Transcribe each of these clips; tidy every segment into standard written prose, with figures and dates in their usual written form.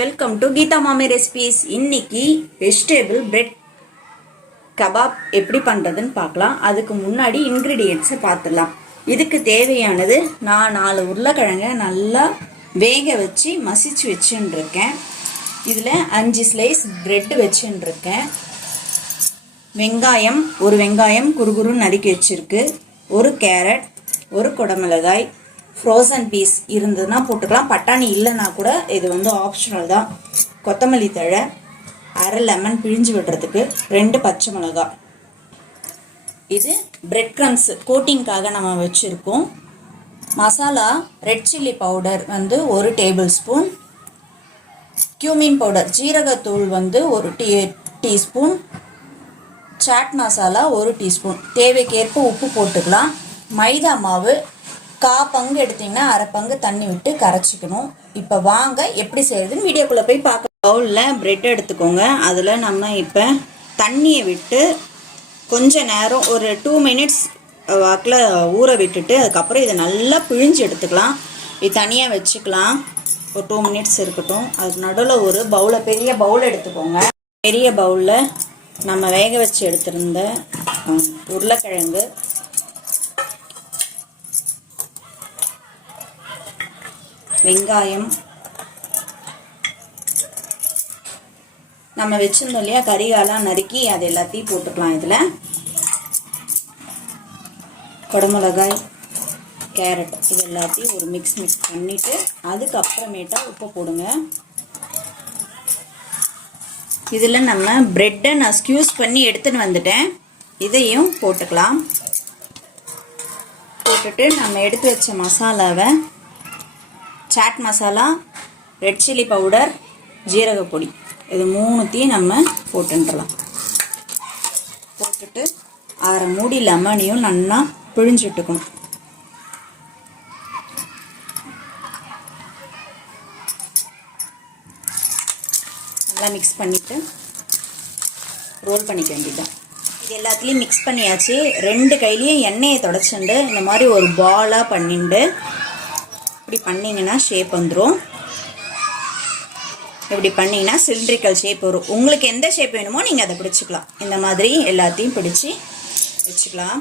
Welcome to Geetha மாமி recipes. இன்னைக்கு vegetable bread kebab எப்படி பண்ணுறதுன்னு பார்க்கலாம். அதுக்கு முன்னாடி இன்க்ரீடியன்ட்ஸை பார்த்துடலாம். இதுக்கு தேவையானது நான் 4 உருளைக்கிழங்கை நல்லா வேக வச்சு மசிச்சு வச்சுருக்கேன். இதில் 5 ஸ்லைஸ் பிரெட் வச்சுருக்கேன். வெங்காயம், ஒரு வெங்காயம் குறுகுறுன்னு நறுக்கி வச்சுருக்கு. ஒரு கேரட், ஒரு குடமிளகாய், ஃப்ரோசன் பீஸ் இருந்ததுன்னா போட்டுக்கலாம், பட்டாணி இல்லைன்னா கூட இது ஆப்ஷனல் தான். கொத்தமல்லி தழை, அரை லெமன் பிழிஞ்சு விடுறதுக்கு, 2 பச்சை மிளகாய். இது பிரெட் க்ரம்ஸ் கோட்டிங்காக நம்ம வச்சுருக்கோம். Masala red chilli powder 1 table spoon, cumin powder ஜீரகத்தூள் 1 டீஸ்பூன், சாட் மசாலா 1 டீஸ்பூன். தேவைக்கேற்ப உப்பு போட்டுக்கலாம். மைதா மாவு 1/4 பங்கு எடுத்திங்கன்னா அரை பங்கு தண்ணி விட்டு கரைச்சிக்கணும். இப்போ வாங்க எப்படி செய்யறதுன்னு வீடியோக்குள்ளே போய் பார்க்க. பவுலில் பிரெட் எடுத்துக்கோங்க. அதில் நம்ம இப்போ தண்ணியை விட்டு கொஞ்ச நேரம் ஒரு 2 மினிட்ஸ் வாக்கில் ஊற விட்டுட்டு அதுக்கப்புறம் இதை நல்லா பிழிஞ்சு எடுத்துக்கலாம். இது தனியாக வச்சுக்கலாம். ஒரு 2 மினிட்ஸ் இருக்கட்டும். அதுக்கு நடுவில் ஒரு பவுலை, பெரிய பவுல் எடுத்துக்கோங்க. பெரிய பவுலில் நம்ம வேக வச்சு எடுத்திருந்த உருளைக்கிழங்கு, வெங்காயம், நம்ம வச்சிருந்தோம் இல்லையா கறிகாலாம் நறுக்கி, அது எல்லாத்தையும் போட்டுக்கலாம். இதில் குடமிளகாய், கேரட், இது எல்லாத்தையும் ஒரு மிக்ஸ் பண்ணிவிட்டு அதுக்கப்புறமேட்டா உப்பு போடுங்க. இதில் நம்ம பிரெட்டை நான் ஸ்க்யூஸ் பண்ணி எடுத்துன்னு வந்துட்டேன். இதையும் போட்டுக்கலாம். போட்டுட்டு நம்ம எடுத்து வச்ச மசாலாவை, chaat masala, red chilli powder, ஜீரகப்பொடி, இது 3த்தையும் நம்ம போட்டுடலாம். போட்டுட்டு அரை மூடி லெமனையும் நல்லா பிழிஞ்சுட்டுக்கணும். நல்லா மிக்ஸ் பண்ணிவிட்டு ரோல் பண்ணிக்க வேண்டியதுதான். இது எல்லாத்துலேயும் மிக்ஸ் பண்ணியாச்சு. 2 கையிலையும் எண்ணெயை தொடச்சுண்டு இந்த மாதிரி ஒரு பாலாக பண்ணிட்டு இப்படி பண்ணிங்கன்னா ஷேப் வந்துடும். இப்படி பண்ணிங்கன்னா சிலிண்ட்ரிக்கல் ஷேப் வரும். உங்களுக்கு எந்த ஷேப் வேணுமோ நீங்கள் அதை பிடிச்சிக்கலாம். இந்த மாதிரி எல்லாத்தையும் பிடிச்சி வச்சுக்கலாம்.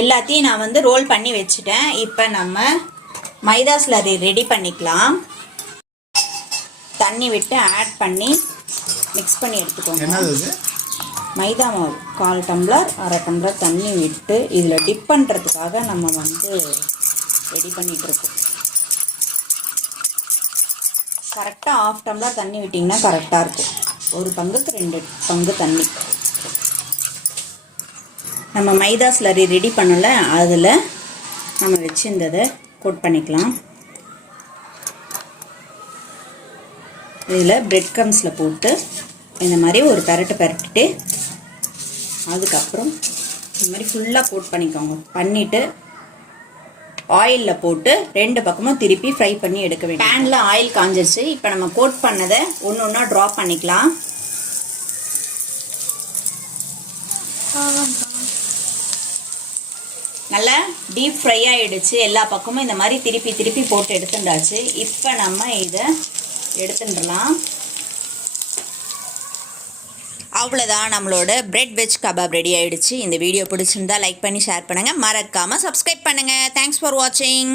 எல்லாத்தையும் நான் ரோல் பண்ணி வச்சுட்டேன். இப்போ நம்ம மைதா ஸ்லரி ரெடி பண்ணிக்கலாம். தண்ணி விட்டு ஆட் பண்ணி மிக்ஸ் பண்ணி எடுத்துக்கோங்க. மைதா மாவு 1/4 டம்ளர், அரை டம்ளர் தண்ணி விட்டு இதில் டிப் பண்ணுறதுக்காக நம்ம ரெடி பண்ணிகிட்ருக்கோம். கரெக்டாக 1/2 டம்ளர் தண்ணி விட்டிங்கன்னா கரெக்டாக இருக்கும். 1 பங்குக்கு 2 பங்கு தண்ணி. நம்ம மைதா ஸ்லரி ரெடி பண்ணல, அதில் நம்ம வச்சுருந்ததை கோட் பண்ணிக்கலாம். இதில் பிரெட் க்ரம்ஸில் போட்டு இந்த மாதிரி ஒரு பெரட்டுட்டு அதுக்கப்புறம் இந்த மாதிரி ஃபுல்லாக கோட் பண்ணிக்கோங்க. பண்ணிவிட்டு ஆயிலில் போட்டு 2 பக்கமும் திருப்பி ஃப்ரை பண்ணி எடுக்க வேண்டும். பேனில் ஆயில் காஞ்சிருச்சு. இப்போ நம்ம கோட் பண்ணதை ஒன்று ஒன்றா ட்ராப் பண்ணிக்கலாம். நல்லா டீப் ஃப்ரை ஆகிடுச்சு. எல்லா பக்கமும் இந்த மாதிரி திருப்பி போட்டு எடுத்துட்டாச்சு. இப்போ நம்ம இதை எடுத்துடலாம். அவ்வளோதான், நம்மளோட பிரெட் வெஜ் கபாப் ரெடி ஆகிடுச்சு. இந்த வீடியோ பிடிச்சிருந்தா லைக் பண்ணி ஷேர் பண்ணுங்கள். மறக்காமல் சப்ஸ்கிரைப் பண்ணுங்கள். தேங்க்ஸ் ஃபார் வாட்சிங்.